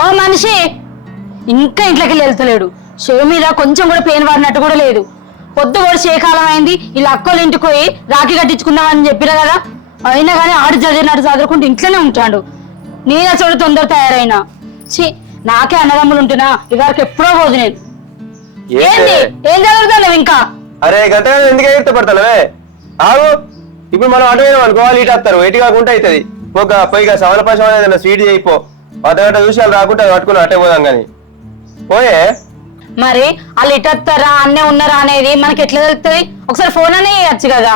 ఓ మనిషి ఇంకా ఇంట్లోకి వెళ్తలేడు. షో మీద కొంచెం కూడా పెయిన్ వాడినట్టు కూడా లేదు. పొద్దు కూడా శేకాలం అయింది. ఇలా అక్కలు ఇంటికి పోయి రాఖీ కట్టించుకుందామని చెప్పినా కదా, అయినా కానీ ఆడు చదివినట్టు చదువుకుంటూ ఇంట్లోనే ఉంటాడు. నేనే చూడు తొందర తయారైనా. నాకే అన్నదమ్ములు ఉంటున్నా ఇవరకు ఎప్పుడో పోదు నేను. ఏంటి ఏం చదువుతావు ఇంకా? అరే గంట ఎందుకు ఎగిరితపడతావే? ఆగు, ఇప్పుడు మనం అటు పోయినాం అనుకో, వాళ్ళు ఇటు వస్తారు. ఎటు కాకుండా అవుతుంది. పోయిగా సవనపాశం అనేది స్వీట్ చేయిపో. అర్ధగంట చూసి వాళ్ళు రాకుండా పట్టుకుని అట్టే పోదాం కానీ పోయే. మరి వాళ్ళు ఇటు వస్తారా అన్నే ఉన్నారా అనేది మనకి ఎట్లా తెలుస్తుంది? ఒకసారి ఫోన్ అనే చేయచ్చు కదా.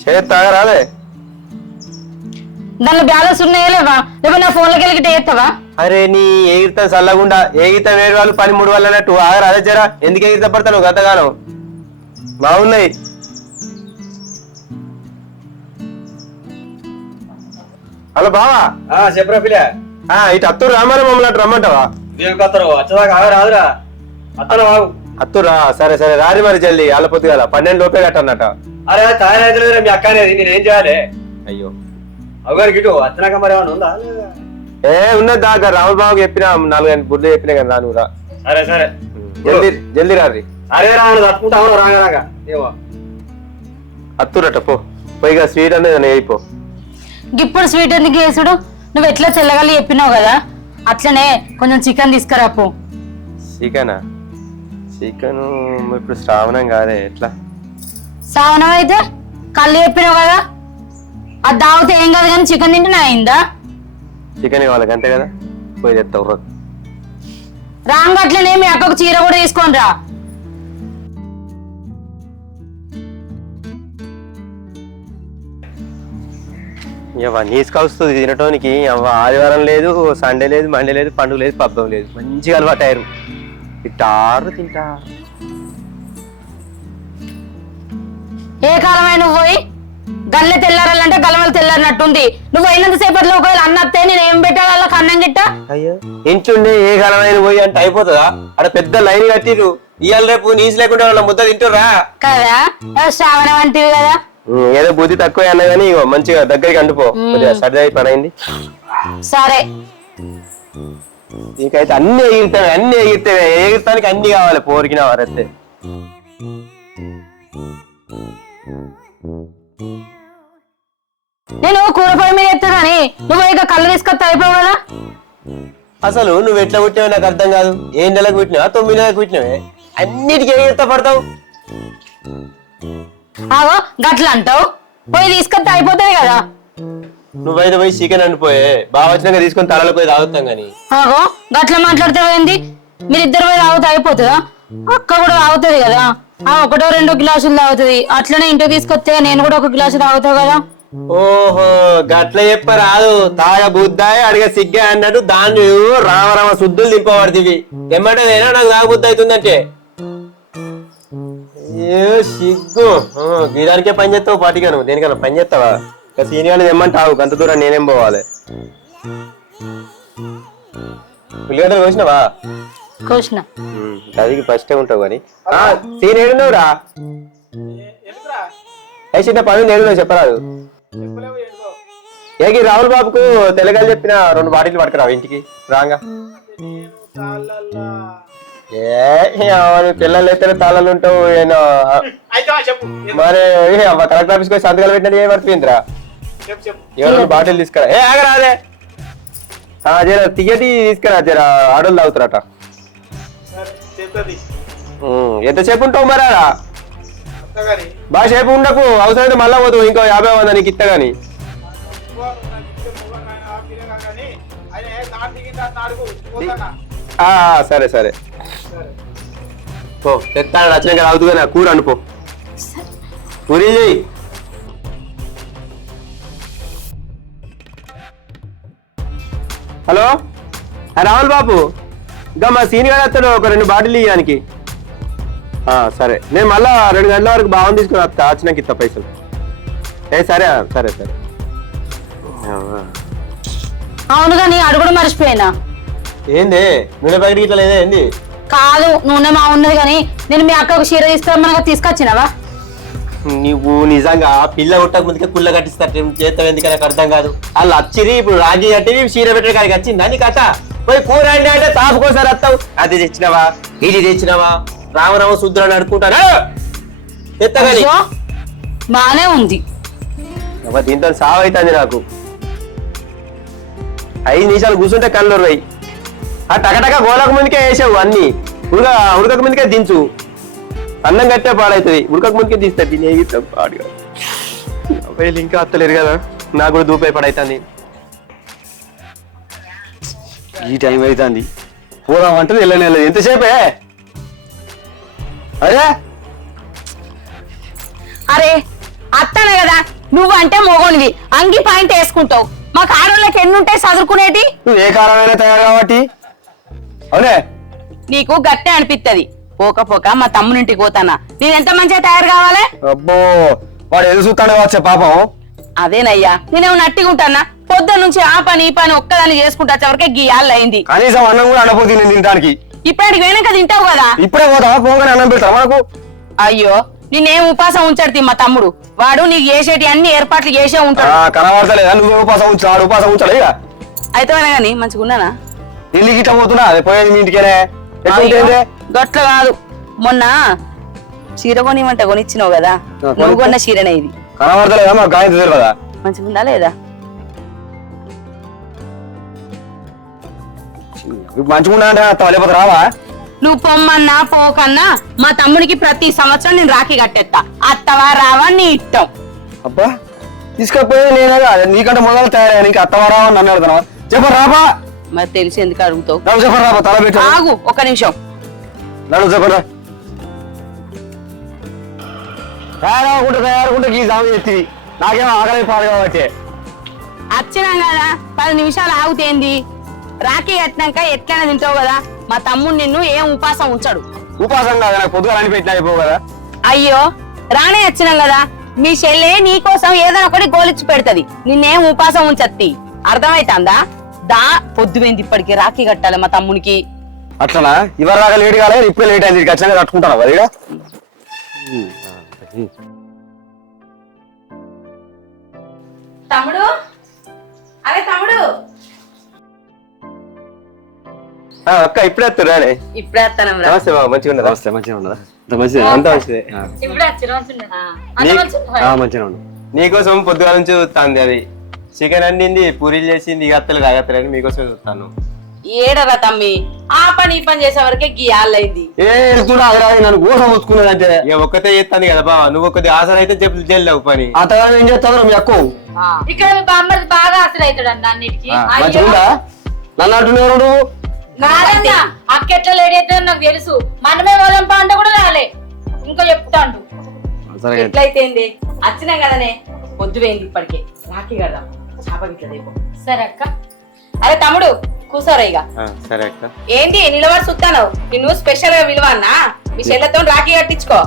చేస్తాగా రాలే, దానిలో బ్యాలెన్స్ ఉన్నాయా లేవా? లేవా నా ఫోన్లోకి వెళ్ళి చేస్తావా? అరే నీ ఎగిరితా చల్లకుండా ఎగిరితా 7 వాళ్ళు 13 వాళ్ళు అన్నట్టు ఆగరా. అదే జరా ఎందుకు ఎగిరిత పడతాను గతగానం బాగున్నాయి. హలో బావా. చెప్పరా పిల్ల. ఇటు అత్తూరు రామారా మమ్మల్ని అటు రమ్మంటావా? వచ్చేదాకా రాదురా. అత్తురా సరే సరే రారి మరి జల్దీ. వాళ్ళ పొద్దుగాల 12 లోపే కట్టన్నట. అరే తయారైతే మీ అక్క అనేది నేనేం చేయాలి? అయ్యో అవగారికి ఇటు వచ్చినాక మరి ఏమన్నా ఉందా? ఉన్నది దాకా రాముల బాబుకి చెప్పినా 4 బుర్లు చెప్పినా కదా రానురా. సరే సరే జల్దీ జల్దీ రారి. అరే రాను తట్టుకుంటావు రాగా ఏమో అత్తురట పోయిగా స్వీట్ అనేది అయిపో. ఇప్పుడు స్వీట్ ఎందుకు వేసుడు? నువ్వు ఎట్లా చెల్లగలి చెప్పినావు కదా, అట్లనే కొంచెం చికెన్ తీసుకురాపు. చికెనా? చికెన్ ఇప్పుడు శ్రావణం కాదే, ఎట్లా శ్రావణం అయితే కళ్ళు చెప్పినావు కదా, అది దాగితే ఏం కాదు కానీ చికెన్ తింటే అయిందా? చికెన్ కావాలి అంతే కదా, పోయి తెస్తావు. రాంగ్ అట్లనే మీ అక్కకు చీర కూడా తీసుకొని రా. నీసుకొస్తుంది తినటానికి. ఆదివారం లేదు, సండే లేదు, మండే లేదు, పండుగ లేదు, పబ్బం లేదు. మంచిగా అలవాటయ్యారు. తింటారు తింటారు. ఏ కాలమై నువ్వు పోయి గల్లె తెల్లారాలంటే గలమలు తెల్లారినట్టుంది. నువ్వు అయినంత సేపట్లో ఒకవేళ అన్నత్తే నేను ఏం పెట్టా వాళ్ళకి అన్నం గిట్ట. అయ్యో ఇంచుండి ఏ కాలమైన పోయి అంటే అయిపోతుందా? అక్కడ పెద్ద లైన్ కట్టిరు. ఇవాళ రేపు నీసు లేకుండా వాళ్ళ ముద్ద తింటురా కదా. శ్రావణం అంటివి కదా, ఏదో బుద్ధి తక్కువ అన్నా కానీ మంచిగా దగ్గరికి అంటుపో. సర్ది పని అయింది. సరే నీకైతే అన్ని ఎగిరితావే, అన్ని ఎగిరితేవే. ఎగిరితానికి అన్ని కావాలి. పోరికిన వారైతే నేను కూరపొయ్యి మీద ఎత్తా కానీ నువ్వు ఇక కళ్ళు తీసుకొస్తా అయిపోవు కదా. అసలు నువ్వు ఎట్లా పుట్టినావు నాకు అర్థం కాదు. 7 నెలలకు పుట్టినావా 9 నెలలకు పుట్టినావే? అన్నిటికీ ఎగిరితా పడతావు. ఆగో గట్ల అంటావు, పోయి తీసుకొస్తా అయిపోతాయి కదా. నువ్వైతే పోయి చికెన్ అండిపోయే. బాగా వచ్చినాక తీసుకొని తలలో పోయి తాగుతాం గానీ. ఆగో గట్ల మాట్లాడితే ఏంది? మీరిద్దరు పోయి తాగుతా అయిపోతుందా? అక్క కూడా తాగుతుంది కదా, 1-2 గ్లాసులు తాగుతుంది. అట్లనే ఇంటికి తీసుకొస్తే నేను కూడా 1 గ్లాసు తాగుతావు కదా. ఓహో గట్ల చెప్పరాదు. తాగ బుద్ధాయి అడిగ సిగ్గే అన్నట్టు దాన్ని రామరామ శుద్ధులు దింపబడుతుంది. ఎమ్మటేదైనా నాకు తాగ బుద్ధి అవుతుందంటే ఏ సిగ్గు. వీరానికే పని చేస్తావు పాటిగా. నువ్వు దేనికన్నా పని చేస్తావా? సీనియర్లు తెమ్మంటావు. అంత దూరం నేనేం పోవాలి? ఉల్లిగడ్డలు కోసినావా? కోసిన. అది ఫస్టే ఉంటావు కానీ సీన్ ఏడున్నావురా? చిన్న పని ఏడున్నావు చెప్పరాదు. ఏకి రాహుల్ బాబుకు తెలగాలు చెప్పిన 2 బాటిల్ పట్టుకురావు ఇంటికి రాగా. పిల్లలు ఎత్తే తాళాలు ఉంటావు. మరి కలెక్టర్ ఆఫీస్ కి సంతకాలు పెట్టినట్టు ఏ పడిపోయిందిరా? ఎవరు బాటిల్ తీసుకురా. ఆగరాదే జర తియ్యటి తీసుకురా. జర ఆడోళ్ళు తాగుతారట. ఎంతసేపు ఉంటావు మరా? బాగా సేపు ఉండకు. అవసరమైతే మళ్ళా పోతావు. ఇంకో 50 మంది నీకు ఇస్తా గాని. సరే సరే పో. తెస్తాడు వచ్చినాక తాగుతూ కానీ కూర అనుకో. పూరి చెయ్యి. హలో రాహుల్ బాబు, ఇంకా మా సీనియర్ వస్తాడు. ఒక 2 బాటిల్ ఇవ్వడానికి. సరే నేను మళ్ళా 2 గంటల వరకు బాగుంది తీసుకుని వస్తా. వచ్చినాక ఇస్తా పైసలు. సరే సరే సరే. అవును కానీ అడు కూడా మర్చిపోయినా. ఏంది నూనె ప్యాకెట్ ఇట్లా లేదా ఏంది? కాదు నూనె మా ఉన్నది కానీ నేను మీ అక్కకు చీర తీసుకురమ్మనగా తీసుకొచ్చినావా? నువ్వు నిజంగా పిల్ల కొట్టక ముందుకే కుళ్ళ కట్టిస్తారు చేస్తావు. ఎందుకని నాకు అర్థం కాదు. వాళ్ళు వచ్చిరి ఇప్పుడు రాజీ కట్టి చీర పెట్టే కాడికి వచ్చిందా నీ కథ? పోయి కూర అంటే తాపుకోసారి వస్తావు. అది తెచ్చినావా ఇది తెచ్చినావా రామరామ శుద్రాన్ని అడుకుంటాను ఎత్తగాని అయ్యో, బానే ఉంది. దీంతో సావు అవుతుంది నాకు. 5 నిమిషాలు కూర్చుంటే కళ్ళు రై. ఆ టకటక గోలకు ముందుకే వేసావు అన్ని. ఉడకక ముందుకే దించు. అన్నం కట్టే పాడవుతుంది. ఉడకక ముందుకే తీస్తా. తినే పాడుగా వీళ్ళు ఇంకా అత్తలేరు కదా. నాకు కూడా దూపై పడవుతుంది. ఈ టైం అవుతుంది. పోదామంటే వెళ్ళలేదు. ఎంతసేపే అరే అరే అత్తనే కదా, నువ్వంటే మొగోనివి అంగి పాయింట్ వేసుకుంటావు. మాకు ఆడోళ్ళకి ఎన్ని ఉంటాయి చదువుకునేటి. నువ్వు ఏ కారణమైనా తయారు కాబట్టి అవునే నీకు గట్టే అనిపిత్తది. పోక మా తమ్మునింటికి పోతానా, నేను ఎంత మంచిగా తయారు కావాలి. అబ్బో వాడు ఎదురు చూస్తాడే వచ్చే పాపం. అదేనయ్యా, నేనేమో నట్టిగా ఉంటానా. పొద్దున్న నుంచి ఆ పని ఈ పని ఒక్కదాన్ని చేసుకుంటా వచ్చేవరకే గీయాళ్ళు అయింది. కనీసం అన్నం కూడా అనపోతుంది నేను తినడానికి. ఇప్పటికి వెనక తింటావు కదా. ఇప్పుడే పోతావా? పోగానే అన్నం పెడతా మనకు. అయ్యో, నేనేం ఉపాసం ఉంచాడు మా తమ్ముడు. వాడు నీకు చేసేటి అన్ని ఏర్పాట్లు చేసే ఉంటాడు. కనబడతలేదా? నువ్వే ఉపాసం ఉంచాడు. ఉపాసం ఉంచాడు ఇక అయితే గాని మంచిగా ఉన్నానా? ఇల్లు గిట్ట పోతున్నా. అదే పోయేది మీ ఇంటికేనే. అయ్యో, గట్ల కాదు. మొన్న చీర కొనిమంటే కొనిచ్చినావు కదా, నువ్వు కొన్న చీరనే ఇది. కనబడతలేదా? మాకు గాయం తెలియదు కదా. మంచిగా ఉందా లేదా? మంచిగా అంటే లేకపోతే రావా? నువ్వు పొమ్మన్నా పోకన్నా మా తమ్ముడికి ప్రతి సంవత్సరం నేను రాఖీ కట్టేస్తా. అత్తవా రావా నీ ఇష్టం. అబ్బా తీసుకపోయి నేనే కాదు నీకంటే మొదలు తయారయ్యా. నీకు అత్తవా రావా నన్ను అడుగుతున్నావా? చెప్పరు రాబా. మరి తెలిసి ఎందుకు అడుగుతావు? నన్ను చెప్పరు రాబా. తల పెట్టు. ఆగు ఒక నిమిషం. నన్ను చెప్పరా తయారనుకుంటే ఈ జామ ఎత్తి నాకేమో ఆకలి పాడు కాబట్టి. వచ్చినాం కదా 10 నిమిషాలు ఆగుతేంది. రాఖీ కట్టినాక ఎట్లయినా తింటావు కదా. మా తమ్ముడు నిన్ను ఏం ఉపాసం ఉంచాడు. ఉపాసం కాదు నాకు పొద్దుగా అని పెట్టినా అయిపోవు కదా. అయ్యో, రానే వచ్చినాం కదా. మీ చెల్లె నీకోసం ఏదైనా ఒకటి గోలిచ్చి పెడతది. నిన్నేం ఉపాసం ఉంచత్తి. అర్థమైతుందా? దా పొద్దుపోయింది, ఇప్పటికి రాఖీ కట్టాలి మా తమ్మునికి. అట్లనా? ఇవరి రాక లేట్ కాలేదు, ఇప్పుడే లేట్ అయింది. ఖచ్చితంగా కట్టుకుంటాను మరి. తమ్ముడు, అరే తమ్ముడు. అక్క ఇప్పుడే వస్తురానే. ఇప్పుడే వస్తాను. నమస్తే బాబు. మంచిగా ఉండదు. నమస్తే. మంచిగా ఉండదా? మంచిది అంతా మంచిదే. మంచిగా ఉండదు. నీకోసం పొద్దుగాల నుంచి చూస్తాంది. అది చికెన్ వండింది, పూరీలు చేసింది. ఇక అత్తలు తాగత్తలేని మీకోసం చూస్తాను. ఏడరా తమ్మి, ఆ పని ఈ పని చేసే వరకే గీయాలైంది. నన్ను కోసం చూసుకున్నదంటే ఇక ఒక్కతే చేస్తాను కదా బాబా. నువ్వు ఒక్కటి ఆసర అయితే చెప్పి చెల్లేవు పని. అతను ఏం చేస్తాను మీ అక్కు ఇక్కడ మీ బామ్మది బాగా ఆసర అవుతాడు అన్న అన్నిటికి. మంచిగా నన్ను అంటున్నారు నువ్వు. అక్కెట్లా లేడీ అయితే నాకు తెలుసు. మనమే వాళ్ళం పాండ కూడా రాలే. ఇంకా చెప్తాండు ఎట్లయితే వచ్చినా కదనే. పొద్దు వేయింది ఇప్పటికే. రాఖీ కడదాం. చేప గిట్ల రేపు. సరే అక్క. అరే తమ్ముడు కూసారా ఇక. సరే అక్క. ఏంటి నిలబడి చూస్తాను. నిన్ను స్పెషల్ గా విలువన్నా. మీ చెల్లెతో రాఖీ కట్టించుకో.